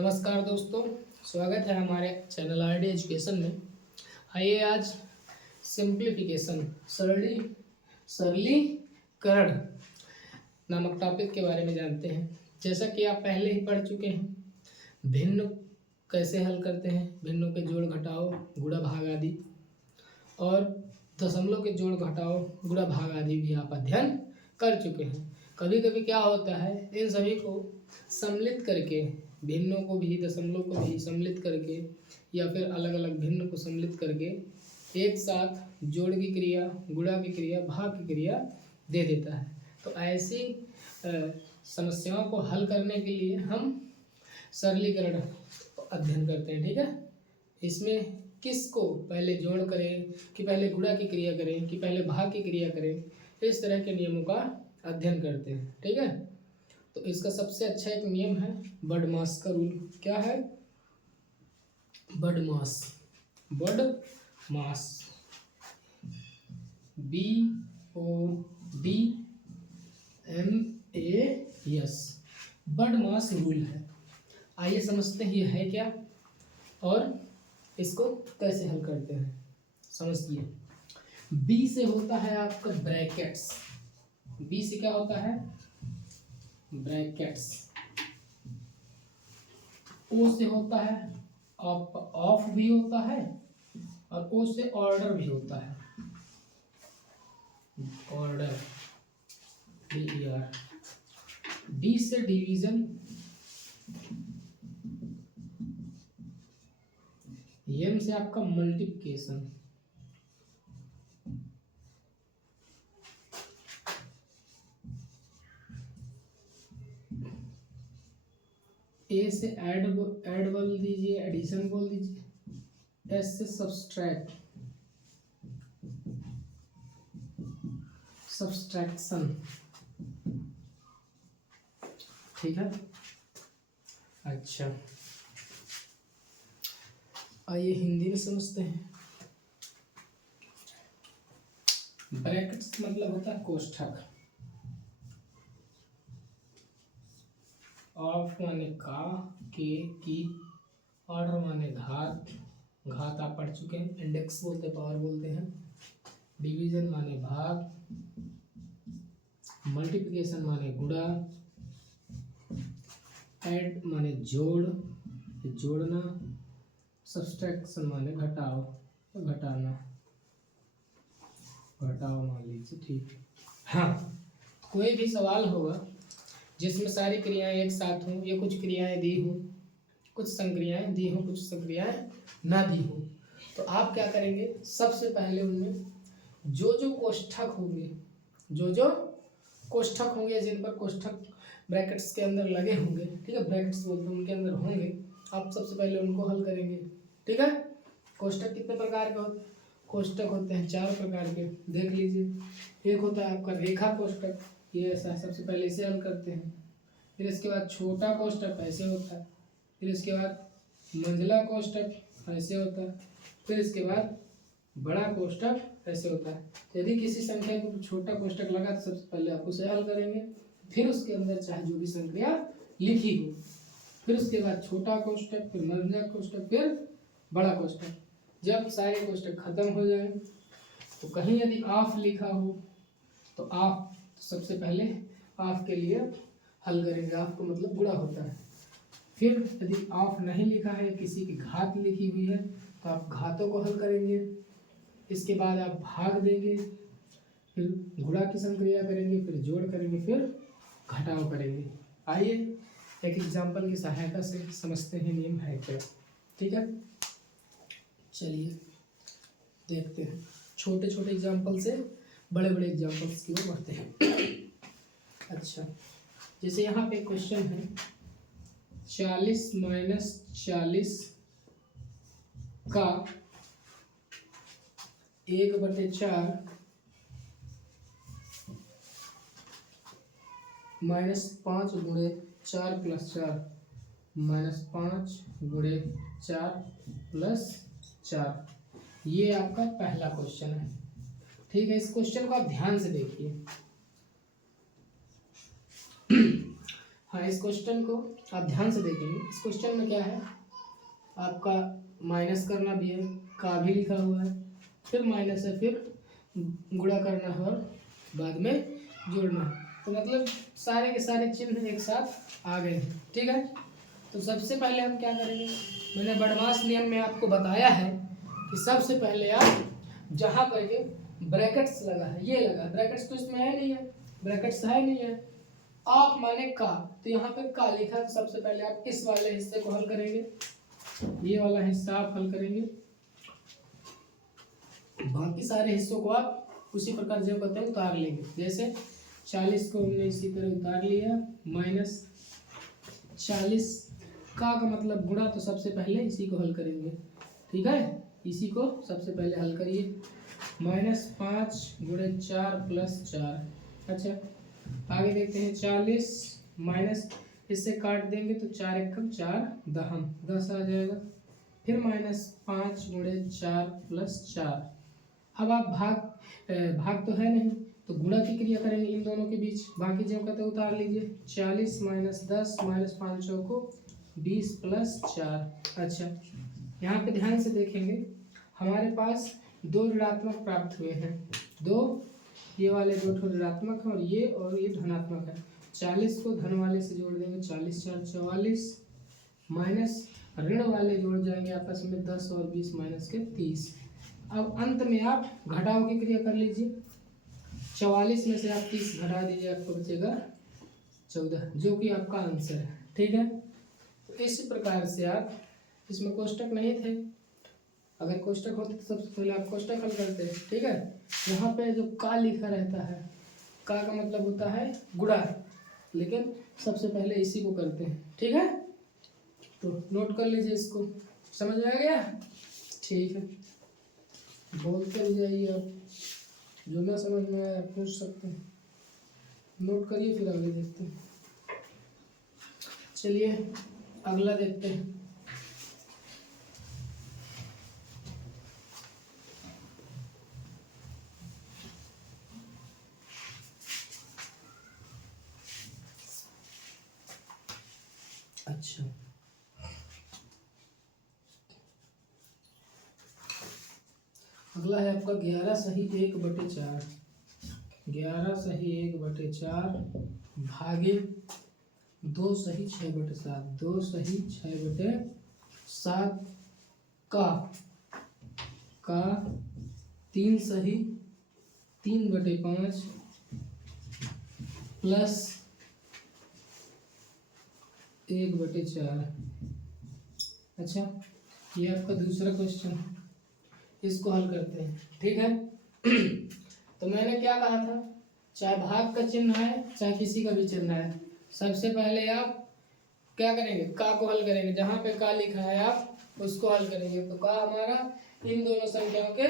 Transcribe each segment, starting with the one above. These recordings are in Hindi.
नमस्कार दोस्तों, स्वागत है हमारे चैनल आरडी एजुकेशन में। आइए आज सिंप्लीफिकेशन सरलीकरण नामक टॉपिक के बारे में जानते हैं। जैसा कि आप पहले ही पढ़ चुके हैं, भिन्न कैसे हल करते हैं, भिन्नों के जोड़ घटाओ गुणा भाग आदि, और दशमलव के जोड़ घटाओ गुणा भाग आदि भी आप अध्ययन कर चुके हैं। कभी कभी क्या होता है, इन सभी को सम्मिलित करके, भिन्नों को भी दशमलव को भी सम्मिलित करके या फिर अलग अलग भिन्न को सम्मिलित करके एक साथ जोड़ की क्रिया, गुणा की क्रिया, भाग की क्रिया दे देता है। तो ऐसी समस्याओं को हल करने के लिए हम सरलीकरण अध्ययन करते हैं। ठीक है, इसमें किसको पहले जोड़ करें कि पहले गुणा की क्रिया करें कि पहले भाग की क्रिया करें, इस तरह के नियमों का अध्ययन करते हैं। ठीक है, तो इसका सबसे अच्छा एक नियम है बडमास का रूल। क्या है? बडमास BODMAS बडमास रूल है। आइए समझते हैं ये है क्या और इसको कैसे हल करते हैं। समझिए, बी से होता है आपका ब्रैकेट्स। बी से क्या होता है? ब्रैकेट्स। ओ से होता है ऑफ भी होता है, और ओ से ऑर्डर भी होता है, ऑर्डर DER। डी से डिवीजन, एम से आपका मल्टीप्लिकेशन, ए से ऐड बोल दीजिए, एडिशन बोल दीजिए, एस से सब्सट्रैक्शन। ठीक है, अच्छा आइए हिंदी में समझते हैं। ब्रैकेट्स मतलब होता है कोष्ठक, ऑफ माने का, के की, ऑर्डर माने घात, घात आप पढ़ चुके हैं, इंडेक्स बोलते हैं, पावर बोलते हैं, डिवीजन माने भाग, मल्टीप्लिकेशन माने गुणा, ऐड माने जोड़ना, सब्सट्रैक्शन माने घटाओ, तो घटाना, घटाओ मान लीजिए। ठीक, हाँ कोई भी सवाल होगा जिसमें सारी क्रियाएं एक साथ हों, ये कुछ क्रियाएं दी हों, कुछ संक्रियाएं दी हों, कुछ संक्रियाएं ना दी हों, तो आप क्या करेंगे? सबसे पहले उनमें जो जो कोष्ठक होंगे, जिन पर कोष्ठक ब्रैकेट्स के अंदर लगे होंगे, ठीक है, ब्रैकेट्स बोलते हैं, उनके अंदर होंगे, आप सबसे पहले उनको हल करेंगे। ठीक है, कोष्ठक कितने प्रकार के होते हैं? कोष्ठक होते हैं 4 प्रकार के, देख लीजिए। एक होता है आपका रेखा कोष्ठक, ये ऐसा, सबसे पहले इसे हल करते हैं। फिर इसके बाद छोटा कोष्ठक ऐसे होता है, फिर इसके बाद मंझला कोष्ठक ऐसे होता है, फिर इसके बाद बड़ा कोष्ठक ऐसे होता है। यदि किसी संख्या को छोटा कोष्ठक लगा तो सबसे पहले आप उसे हल करेंगे, फिर उसके अंदर चाहे जो भी संख्या लिखी हो, फिर उसके बाद छोटा कोष्ठक, फिर मंझला कोष्ठक, फिर बड़ा कोष्ठक। जब सारे कोष्ठक खत्म हो जाए तो कहीं यदि ऑफ लिखा हो तो ऑफ, सबसे पहले ऑफ के लिए हल करेंगे। ऑफ को मतलब गुणा होता है। फिर यदि ऑफ नहीं लिखा है, किसी की घात लिखी हुई है, तो आप घातों को हल करेंगे। इसके बाद आप भाग देंगे, फिर गुणा की संक्रिया करेंगे, फिर जोड़ करेंगे, फिर घटाव करेंगे। आइए एक एग्जाम्पल की सहायता से समझते हैं नियम है क्या। ठीक है, चलिए देखते हैं। छोटे छोटे एग्जाम्पल से बड़े बड़े एग्जाम्पल्स की ओर बढ़ते हैं। अच्छा, जैसे यहाँ पे क्वेश्चन है 40 - 40 का 1/4 -5 × 4 + 4 -5 × 4 + 4, ये आपका पहला क्वेश्चन है। ठीक है, इस क्वेश्चन को आप ध्यान से देखिए। हाँ, इस क्वेश्चन को आप ध्यान से देखेंगे। इस क्वेश्चन में क्या है, आपका माइनस करना भी है, का भी लिखा हुआ है, फिर माइनस है, फिर गुणा करना है और बाद में जोड़ना है। तो मतलब सारे के सारे चिन्ह एक साथ आ गए हैं। ठीक है, तो सबसे पहले हम क्या करेंगे, मैंने बड़मास नियम में आपको बताया है कि सबसे पहले आप जहाँ करके ब्रैकेट्स लगा है, ये लगा है, ब्रैकेट्स तो इसमें है नहीं है, ब्रैकेट्स है नहीं है, आप माने का, तो यहाँ पे का लिखा है, तो सबसे पहले आप इस वाले हिस्से को हल करेंगे, ये वाला हिस्सा आप हल करेंगे, बाकी सारे हिस्सों को आप उसी प्रकार जो कहते हैं उतार लेंगे। जैसे 40 को हमने इसी तरह उतार लिया, -40 का मतलब गुणा, तो सबसे पहले इसी को हल करेंगे। ठीक है, इसी को सबसे पहले हल करिए, -5 × 4 + 4। अच्छा, आगे देखते हैं 40 माइनस, इससे काट देंगे तो 4 एकम 4 दहम 10 आ जाएगा, फिर -5 × 4 + 4। अब आप भाग तो है नहीं, तो गुणा की क्रिया करेंगे इन दोनों के बीच, बाकी जो कहते हैं उतार लीजिए, 40 - 10 -5 चौको 20 + 4। अच्छा, यहाँ पे ध्यान से देखेंगे, हमारे पास दो ऋणात्मक प्राप्त हुए हैं, ये वाले दो ऋणात्मक है और ये धनात्मक है। 40 को धन वाले से जोड़ देंगे, 40 × 4 = 44, माइनस ऋण वाले जोड़ जाएंगे आपस में 10 और 20 - 30। अब अंत में आप घटाव की क्रिया कर लीजिए, 44 में से आप 30 घटा दीजिए, आपको बचेगा 14, जो कि आपका आंसर है। ठीक है, तो इस प्रकार से आप, इसमें कोष्टक नहीं थे, अगर कोष्टक होते तो सबसे पहले आप कोष्टक हल करते हैं। ठीक है, यहाँ पे जो का लिखा रहता है, का मतलब होता है गुणा, लेकिन सबसे पहले इसी को करते हैं। ठीक है, तो नोट कर लीजिए, इसको समझ में आ गया। ठीक है, बोलते भी जाइए, आप जो ना समझ में आया पूछ सकते हैं, नोट करिए, फिर आगे देखते हैं। चलिए अगला देखते हैं। अच्छा, अगला है आपका 11 सही 1/4, 11 सही 1/4 भागे 2 सही 6/7, 2 सही 6/7 का 3 सही 3/5 प्लस 1/4। अच्छा, ये आपका दूसरा क्वेश्चन, इसको हल करते हैं। ठीक है, तो मैंने क्या कहा था, चाहे भाग का चिन्ह है चाहे किसी का भी चिन्ह है, सबसे पहले आप क्या करेंगे, का को हल करेंगे, जहाँ पे का लिखा है आप उसको हल करेंगे। तो का हमारा इन दोनों संख्याओं के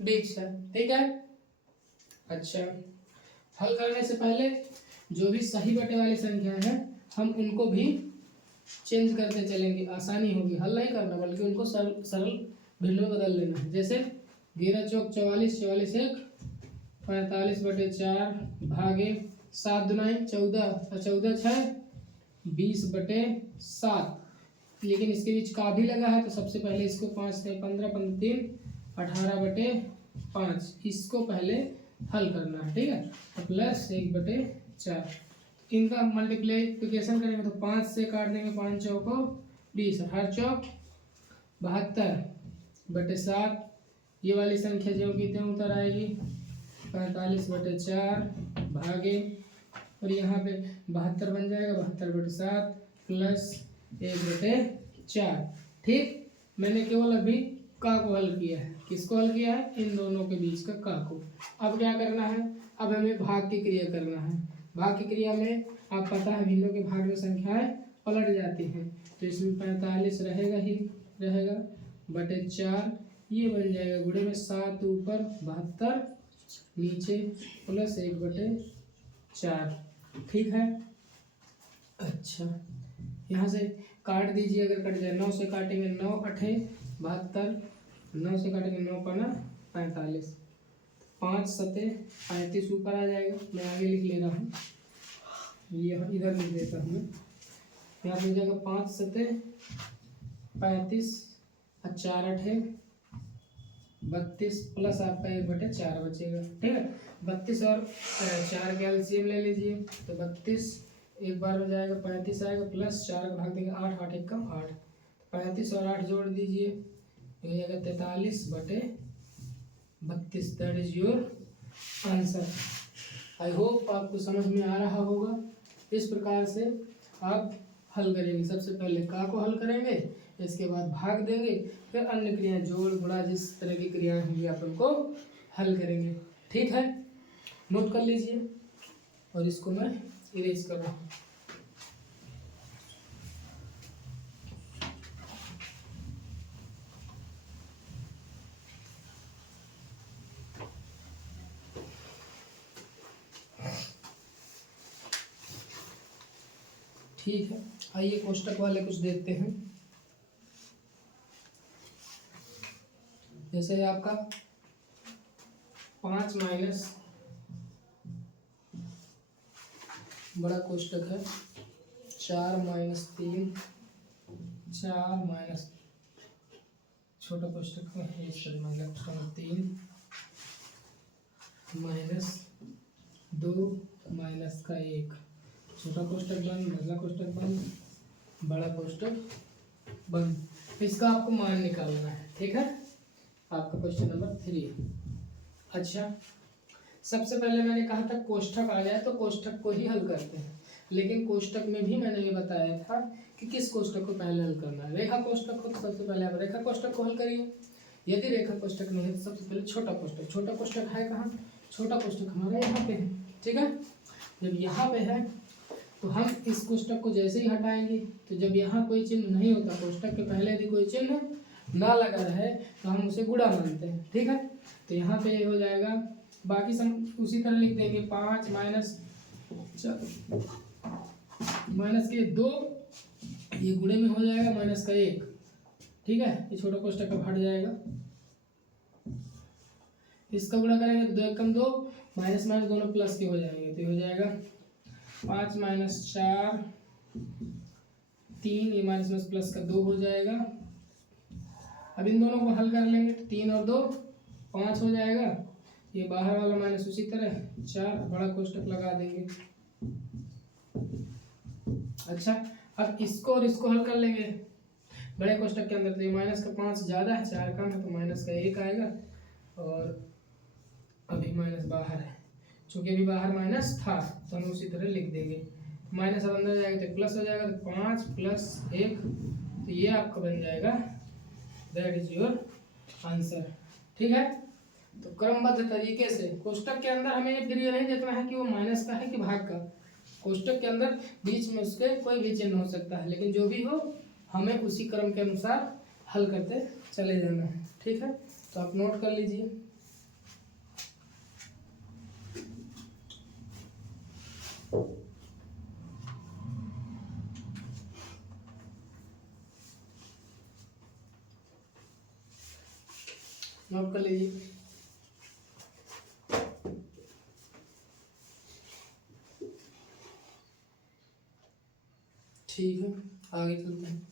बीच है। ठीक है, अच्छा, हल करने से पहले जो भी सही बटे वाली संख्या है हम उनको भी चेंज करते चलेंगे, आसानी होगी, हल नहीं करना बल्कि उनको सरल भिन्न में बदल लेना है। जैसे 11 चौक 44, 44 1 45/4 भागे 7 दूनी 14, 14 6 20/7, लेकिन इसके बीच का भी लगा है, तो सबसे पहले इसको 5 से 15 15 3 18/5, इसको पहले हल करना है। ठीक है, तो प्लस 1/4, इनका मल्टीप्लिकेशन करेंगे तो 5 से काट देंगे, 5 चौको 20, 8 चौक 72/7, ये वाली संख्या जो कि त्यों उतर आएगी 45/4 भागे, और यहाँ पे 72 बन जाएगा, 72/7 प्लस 1/4। ठीक, मैंने केवल अभी का को हल किया है, किसको हल किया है, इन दोनों के बीच का का को। अब क्या करना है, अब हमें भाग की क्रिया करना है। भाग की क्रिया में आप पता है भिन्नों के भाग में संख्याएं पलट जाती हैं, तो इसमें 45 रहेगा ही रहेगा, /4, ये बन जाएगा गुणे में 7 ऊपर 72 नीचे प्लस 1/4। ठीक है, अच्छा, यहाँ से काट दीजिए, अगर कट जाए 9 से काटेंगे 9 8 72, 9 से काटेंगे 9 पाना 45, 5 7 35 ऊपर आ जाएगा, मैं आगे लिख ले रहा हूँ, यहाँ इधर लिख देता हूँ। यहाँ हो जाएगा 5 सतह 35 और 4 अठे 32 प्लस आपका 1/4 बचेगा। ठीक है, 32 और 4 का एलसीएम ले लीजिए तो 32 एक बार में जाएगा 35 आएगा, प्लस 4 का भाग देंगे 8, 8 एक कम 8, 35 और 8 जोड़ दीजिए हो जाएगा 43/32। That is your answer. I hope आपको समझ में आ रहा होगा। इस प्रकार से आप हल करेंगे। सबसे पहले का को हल करेंगे, इसके बाद भाग देंगे, फिर अन्य क्रियाएं जोड़ गुणा जिस तरह की क्रियाएं होंगी आप उनको हल करेंगे। ठीक है, नोट कर लीजिए और इसको मैं इरेज कर रहा हूँ। ठीक है, आइए कोष्टक वाले कुछ देखते हैं। जैसे आपका 5 माइनस बड़ा कोष्टक है, 4 माइनस 3, 4 माइनस छोटा कोष्टक में 3 माइनस 2 माइनस का 1, छोटा कोष्टक बंद, बड़ा कोष्टक बंद, बड़ा कोष्टक बंद। इसका आपको मान निकालना है। ठीक है, आपका क्वेश्चन नंबर 3। अच्छा, सबसे पहले मैंने कहा था कोष्ठक आ जाए तो कोष्ठक को ही हल करते हैं, लेकिन कोष्ठक में भी मैंने ये बताया था कि किस कोष्ठक को पहले हल करना है। रेखा कोष्ठक को सबसे पहले आप रेखा कोष्ठक को हल करिए। यदि रेखा कोष्ठक नहीं है तो सबसे पहले छोटा कोष्ठक। छोटा कोष्ठक है कहाँ? छोटा कोष्ठक हमारा यहाँ पे है। ठीक है, जब यहाँ पे है तो हम इस कोष्ठक को जैसे ही हटाएंगे तो जब यहाँ कोई चिन्ह नहीं होता, कोष्ठक के पहले यदि कोई चिन्ह ना लगा रहे तो हम उसे गुणा मानते हैं। ठीक है, तो यहाँ पे हो जाएगा, बाकी सब उसी तरह लिख देंगे। 5 माइनस के 2, ये गुणे में हो जाएगा माइनस का 1। ठीक है, ये छोटा कोष्ठक का हट जाएगा। इसका गुणा करेंगे तो 2 एकम 2, माइनस माइनस दोनों प्लस के हो जाएंगे तो हो जाएगा 5 माइनस 4 3, ये माइनस माइनस प्लस का 2 हो जाएगा। अब इन दोनों को हल कर लेंगे तो 3 और 2 5 हो जाएगा। ये बाहर वाला माइनस उसी तरह 4, बड़ा कोष्ठक लगा देंगे। अच्छा, अब इसको और इसको हल कर लेंगे बड़े कोष्ठक के अंदर। तो ये माइनस का 5 ज़्यादा है, 4 कम है, तो माइनस का 1 आएगा। और अभी माइनस बाहर है, चूँकि अभी बाहर माइनस था तो हम उसी तरह लिख देंगे। माइनस अब अंदर जाएगा तो प्लस हो जाएगा, तो 5 + 1, तो ये आपका बन जाएगा। That is your answer. ठीक है, तो क्रमबद्ध तरीके से कोष्ठक के अंदर हमें फिर ये नहीं देखना है कि वो माइनस का है कि भाग का। कोष्ठक के अंदर बीच में उसके कोई भी चिन्ह हो सकता है, लेकिन जो भी हो हमें उसी क्रम के अनुसार हल करते चले जाना है। ठीक है, तो आप नोट कर लीजिए। नोट कर लीजिए। ठीक है, आगे चलते हैं।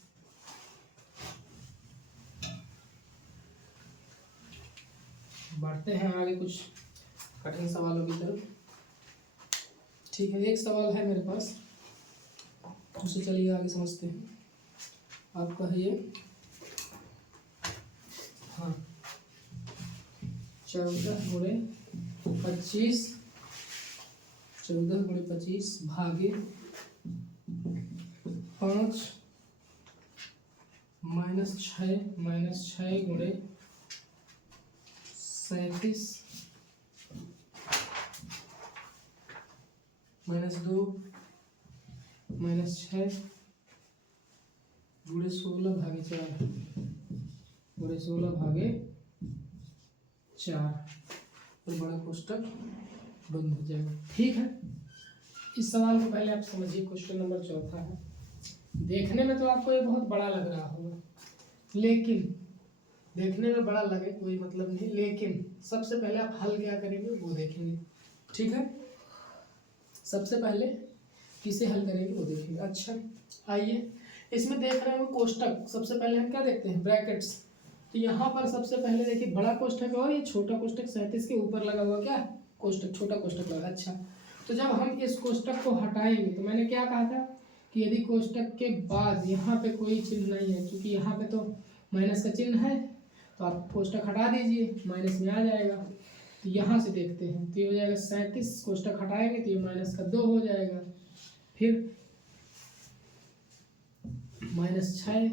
बढ़ते हैं आगे कुछ कठिन सवालों की तरफ। ठीक है, एक सवाल है मेरे पास, उसे चलिए आगे समझते हैं। आपका है ये, हाँ, 14 गुणे 25, 14 गुणे 25 भागे 5 माइनस 6 गुणे 37 माइनस 2 माइनस 6 गुणे 16 भागे 4 गुणे 16 भागे 4, और बड़ा कोष्ठक बंद हो जाएगा। ठीक है, इस सवाल को पहले आप समझिए। क्वेश्चन नंबर 4 है। देखने में तो आपको ये बहुत बड़ा लग रहा होगा, लेकिन देखने में बड़ा लगे कोई मतलब नहीं, लेकिन सबसे पहले आप हल क्या करेंगे वो देखेंगे। ठीक है, सबसे पहले किसे हल करेंगे वो देखेंगे। अच्छा आइए, इसमें देख रहे हो कोष्टक, सबसे पहले हम क्या देखते हैं, ब्रैकेट्स। तो यहाँ पर सबसे पहले देखिए बड़ा कोष्टक और ये छोटा कोष्टक 37 के ऊपर लगा हुआ क्या कोष्टक, छोटा कोष्टक लगा। अच्छा, तो जब हम इस कोष्टक को हटाएंगे तो मैंने क्या कहा था कि यदि कोष्टक के बाद यहाँ पे कोई चिन्ह नहीं है, क्योंकि यहाँ पे तो माइनस का चिन्ह है, तो आप कोष्टक हटा दीजिए, माइनस में आ जाएगा। तो यहाँ से देखते हैं तो ये हो जाएगा 37, कोष्टक हटाएंगे तो ये माइनस का 2 हो जाएगा, फिर -6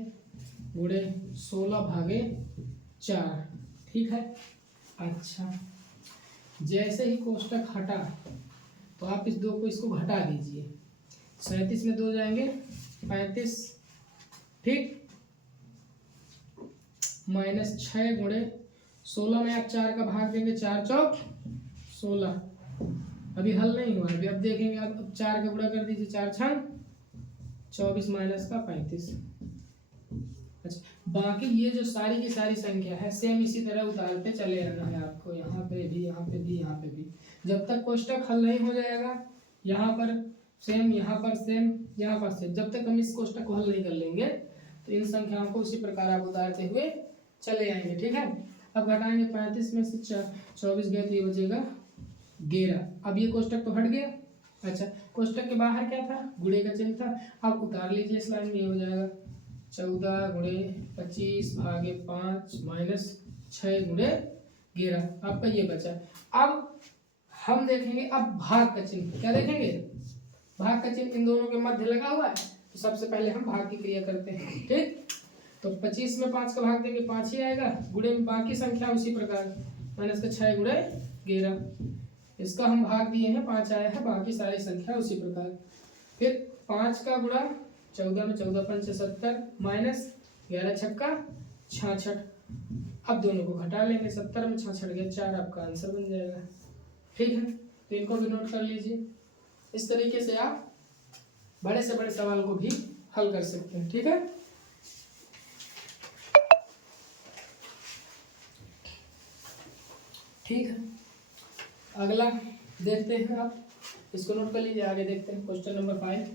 गुणे 16/4, ठीक है। अच्छा, जैसे ही कोष्टक हटा तो आप इस 2 को इसको घटा दीजिए, 37 में 2 जाएंगे 35, ठीक, -6 गुणे 16 में आप 4 का भाग देंगे, 4 चौक 16। अभी हल नहीं हुआ है, अभी अब देखेंगे, अब 4 का गुणा कर दीजिए, 4 छंग 24 माइनस का 35। अच्छा, बाकी ये जो सारी की सारी संख्या है सेम इसी तरह उतारते चले रहना है आपको, यहाँ पे भी, यहाँ पे भी, यहाँ पे भी, जब तक कोष्टक हल नहीं हो जाएगा। यहाँ पर सेम, यहाँ पर सेम, यहाँ पर सेम, जब तक हम इस कोष्टक को हल नहीं कर लेंगे तो इन संख्याओं को उसी प्रकार आप उतारते हुए चले आएंगे, ठीक है। अब घटाएंगे 35 में से 24 गए तो ये बचेगा 11। अब ये कोष्टक तो हट गया। अच्छा, कोष्टक के बाहर क्या था, गुणे का चिन्ह था, अब उतार लीजिए इस लाइन में, ये हो जाएगा 14 गुणे 25/5 माइनस 6 गुणे 11, आपका ये बचा। अब हम देखेंगे अब भाग का चिन्ह, क्या देखेंगे, भाग का चिन्ह इन दोनों के मध्य लगा हुआ है, तो सबसे पहले हम भाग की क्रिया करते हैं, ठीक। तो 25 में 5 का भाग देंगे 5 ही आएगा, गुणे में बाकी संख्या उसी प्रकार, माइनस का 6 गुणे 11, इसका हम भाग दिए हैं, 5 आया है, बाकी सारी संख्या उसी प्रकार। फिर 5 का गुणा 14 में 14 पंच 70 माइनस 11 छक्का 66। अब दोनों को घटा लेंगे, 70 में 66 गया 4, आपका आंसर बन जाएगा, ठीक है। तो इनको भी नोट कर लीजिए। इस तरीके से आप बड़े से बड़े सवाल को भी हल कर सकते हैं, ठीक है। ठीक है, अगला देखते हैं, आप इसको नोट कर लीजिए, आगे देखते हैं क्वेश्चन नंबर 5।